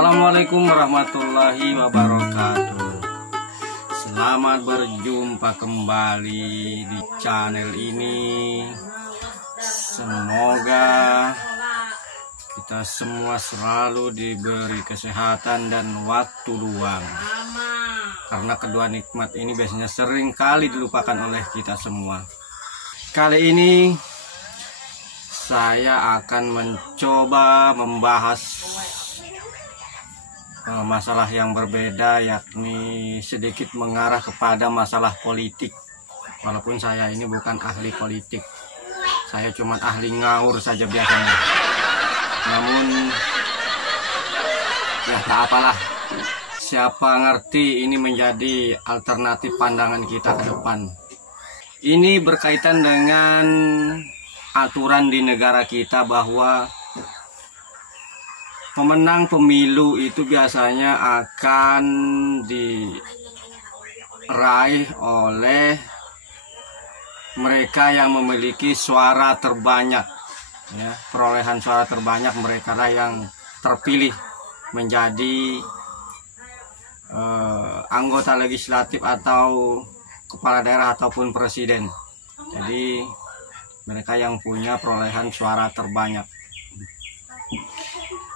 Assalamualaikum warahmatullahi wabarakatuh. Selamat berjumpa kembali di channel ini. Semoga kita semua selalu diberi kesehatan dan waktu luang, karena kedua nikmat ini biasanya sering kali dilupakan oleh kita semua. Kali ini saya akan mencoba membahas masalah yang berbeda, yakni sedikit mengarah kepada masalah politik. Walaupun saya ini bukan ahli politik, saya cuma ahli ngawur saja biasanya. Namun ya tak apalah, siapa ngerti ini menjadi alternatif pandangan kita ke depan. Ini berkaitan dengan aturan di negara kita bahwa pemenang pemilu itu biasanya akan diraih oleh mereka yang memiliki suara terbanyak, ya, perolehan suara terbanyak. Mereka lah yang terpilih menjadi anggota legislatif atau kepala daerah ataupun presiden. Jadi mereka yang punya perolehan suara terbanyak.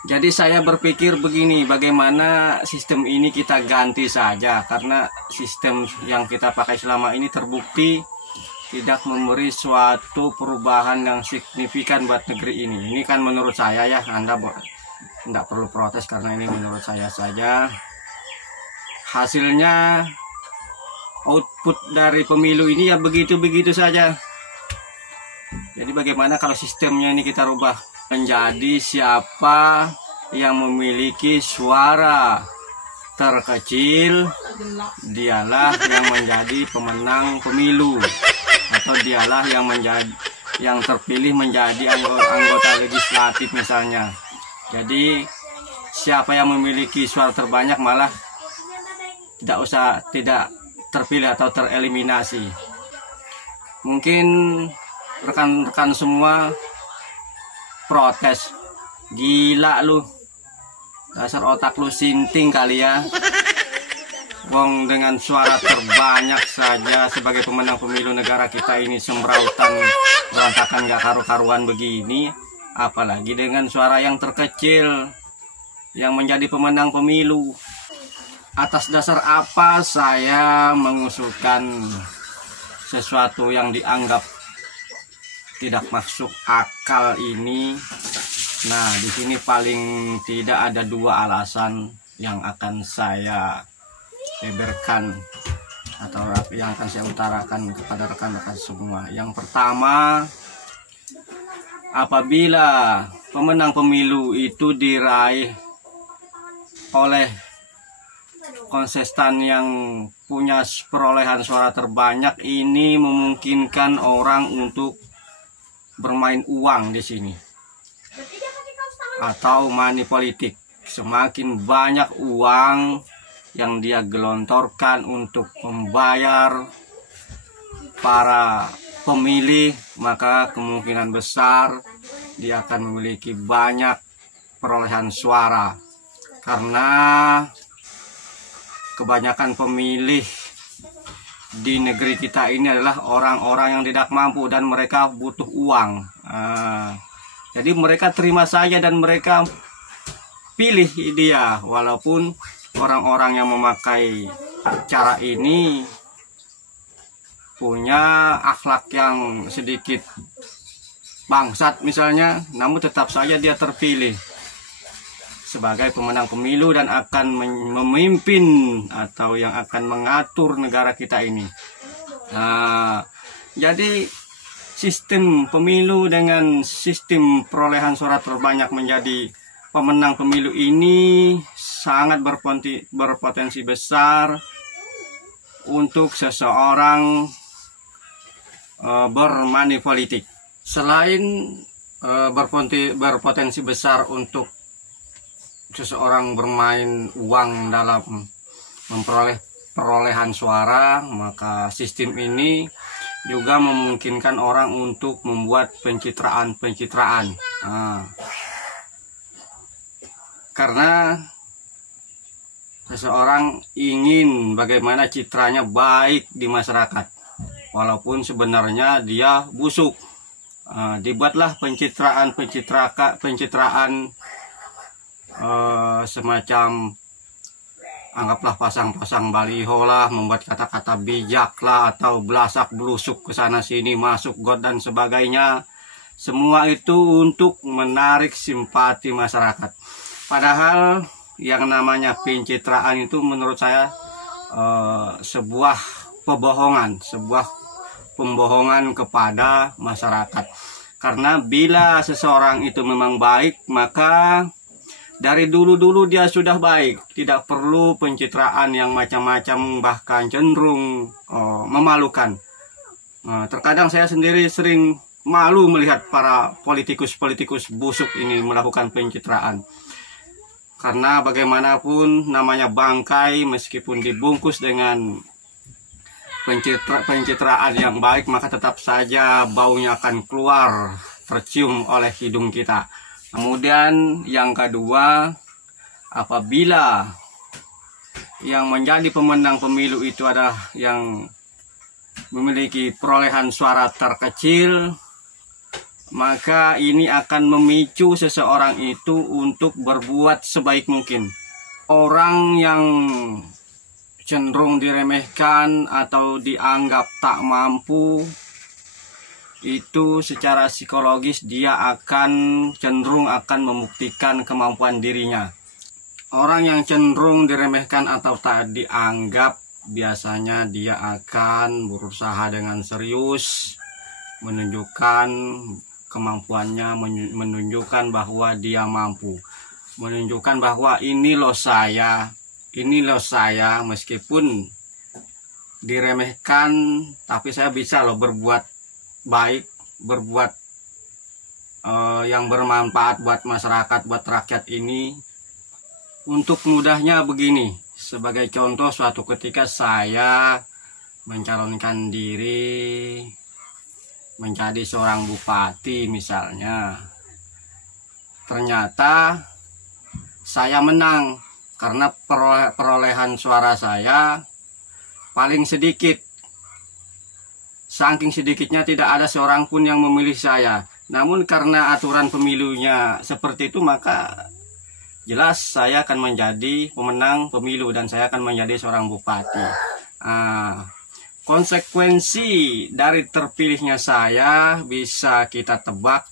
Jadi saya berpikir begini, bagaimana sistem ini kita ganti saja, karena sistem yang kita pakai selama ini terbukti tidak memberi suatu perubahan yang signifikan buat negeri ini. Ini kan menurut saya ya, Anda tidak perlu protes karena ini menurut saya saja. Hasilnya, output dari pemilu ini ya begitu-begitu saja. Jadi bagaimana kalau sistemnya ini kita rubah menjadi siapa yang memiliki suara terkecil, dialah yang menjadi pemenang pemilu, atau dialah yang terpilih menjadi anggota legislatif misalnya. Jadi siapa yang memiliki suara terbanyak malah tidak terpilih atau tereliminasi. Mungkin rekan-rekan semua protes, gila lu, dasar otak lu sinting kali ya. Wong dengan suara terbanyak saja sebagai pemenang pemilu negara kita ini semrautan berantakan gak karu-karuan begini, apalagi dengan suara yang terkecil yang menjadi pemenang pemilu. Atas dasar apa saya mengusulkan sesuatu yang dianggap tidak masuk akal ini? Nah, di sini paling tidak ada dua alasan yang akan saya beberkan atau yang akan saya utarakan kepada rekan-rekan semua. Yang pertama, apabila pemenang pemilu itu diraih oleh kontestan yang punya perolehan suara terbanyak, ini memungkinkan orang untuk bermain uang di sini atau money politik. Semakin banyak uang yang dia gelontorkan untuk membayar para pemilih, maka kemungkinan besar dia akan memiliki banyak perolehan suara, karena kebanyakan pemilih di negeri kita ini adalah orang-orang yang tidak mampu dan mereka butuh uang. Jadi mereka terima saja dan mereka pilih dia, walaupun orang-orang yang memakai cara ini punya akhlak yang sedikit bangsat misalnya, namun tetap saja dia terpilih sebagai pemenang pemilu dan akan memimpin atau yang akan mengatur negara kita ini. Nah, jadi sistem pemilu dengan sistem perolehan suara terbanyak menjadi pemenang pemilu ini sangat berpotensi besar untuk seseorang bermoney politik. Selain berpotensi besar untuk seseorang bermain uang dalam memperoleh perolehan suara, maka sistem ini juga memungkinkan orang untuk membuat pencitraan. Karena seseorang ingin bagaimana citranya baik di masyarakat, walaupun sebenarnya dia busuk. Dibuatlah pencitraan semacam, anggaplah pasang-pasang baliho lah, membuat kata-kata bijak lah, atau belasak belusuk ke sana sini, masuk got dan sebagainya. Semua itu untuk menarik simpati masyarakat. Padahal yang namanya pencitraan itu menurut saya sebuah pembohongan kepada masyarakat. Karena bila seseorang itu memang baik, maka dari dulu-dulu dia sudah baik. Tidak perlu pencitraan yang macam-macam, bahkan cenderung memalukan. Terkadang saya sendiri sering malu melihat para politikus-politikus busuk ini melakukan pencitraan. Karena bagaimanapun namanya bangkai, meskipun dibungkus dengan pencitraan yang baik, maka tetap saja baunya akan keluar, tercium oleh hidung kita. Kemudian yang kedua, apabila yang menjadi pemenang pemilu itu adalah yang memiliki perolehan suara terkecil, maka ini akan memicu seseorang itu untuk berbuat sebaik mungkin. Orang yang cenderung diremehkan atau dianggap tak mampu, itu secara psikologis dia cenderung akan membuktikan kemampuan dirinya. Orang yang cenderung diremehkan atau tak dianggap, biasanya dia akan berusaha dengan serius menunjukkan kemampuannya, menunjukkan bahwa dia mampu, menunjukkan bahwa ini loh saya, meskipun diremehkan, tapi saya bisa loh berbuat baik, berbuat yang bermanfaat buat masyarakat, buat rakyat ini. Untuk mudahnya begini, sebagai contoh, suatu ketika saya mencalonkan diri menjadi seorang bupati misalnya. Ternyata saya menang karena perolehan suara saya paling sedikit. Saking sedikitnya tidak ada seorang pun yang memilih saya. Namun karena aturan pemilunya seperti itu, maka jelas saya akan menjadi pemenang pemilu dan saya akan menjadi seorang bupati. Konsekuensi dari terpilihnya saya bisa kita tebak.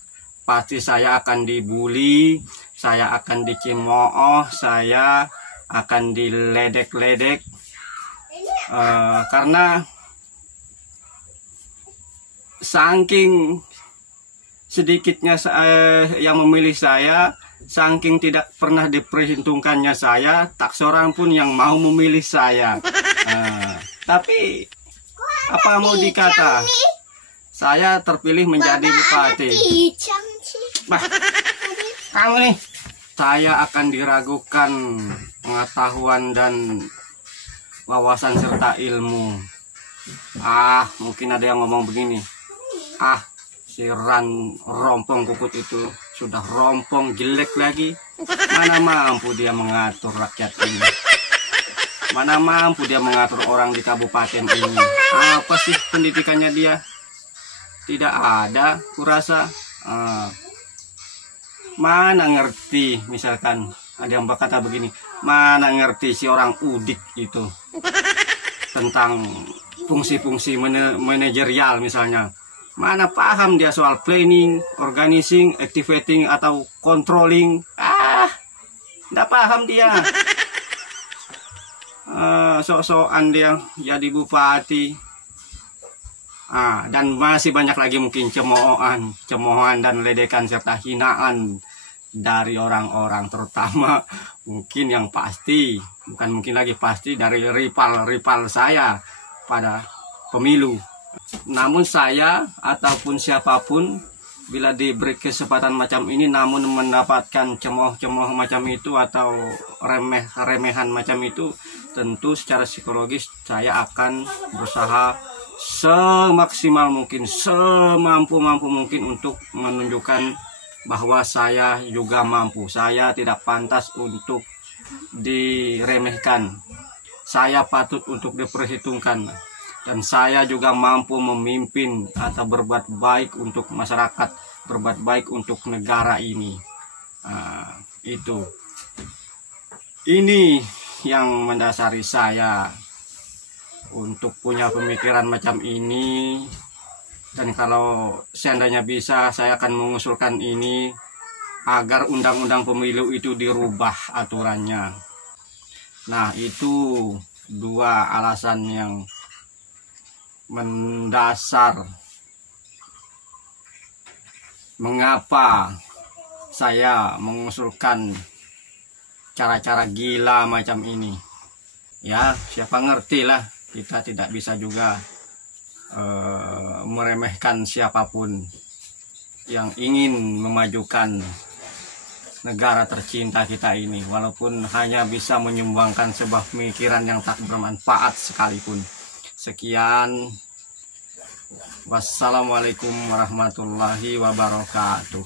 Pasti saya akan dibully, saya akan dicemooh, saya akan diledek-ledek. Karena saking sedikitnya yang memilih saya, saking tidak pernah diperhitungkannya saya, tak seorang pun yang mau memilih saya. Tapi apa mau dikata, saya terpilih menjadi bupati. Bah, kamu nih, saya akan diragukan pengetahuan dan wawasan serta ilmu. Mungkin ada yang ngomong begini, si rompong kukut itu sudah rompong, jelek lagi, mana mampu dia mengatur rakyat ini, mana mampu dia mengatur orang di kabupaten ini. Apa sih pendidikannya dia? Tidak ada, kurasa. Mana ngerti, misalkan ada yang berkata begini, mana ngerti si orang udik itu tentang fungsi-fungsi manajerial misalnya. Mana paham dia soal planning, organizing, activating, atau controlling. Nggak paham dia. Sok-sokan dia jadi bupati. Dan masih banyak lagi mungkin cemoohan dan ledekan serta hinaan dari orang-orang, terutama mungkin yang pasti, bukan mungkin lagi pasti, dari rival saya pada pemilu. Namun saya ataupun siapapun bila diberi kesempatan macam ini, namun mendapatkan cemooh macam itu atau remehan macam itu, tentu secara psikologis saya akan berusaha semaksimal mungkin, semampu mungkin untuk menunjukkan bahwa saya juga mampu. Saya tidak pantas untuk diremehkan. Saya patut untuk diperhitungkan, dan saya juga mampu memimpin atau berbuat baik untuk masyarakat, berbuat baik untuk negara ini. Itu ini yang mendasari saya untuk punya pemikiran macam ini. Dan kalau seandainya bisa, saya akan mengusulkan ini agar undang-undang pemilu itu dirubah aturannya. Nah, itu dua alasan yang mendasar mengapa saya mengusulkan cara-cara gila macam ini. Ya, siapa ngerti lah, kita tidak bisa juga meremehkan siapapun yang ingin memajukan negara tercinta kita ini, walaupun hanya bisa menyumbangkan sebuah pemikiran yang tak bermanfaat sekalipun. Sekian, wassalamualaikum warahmatullahi wabarakatuh.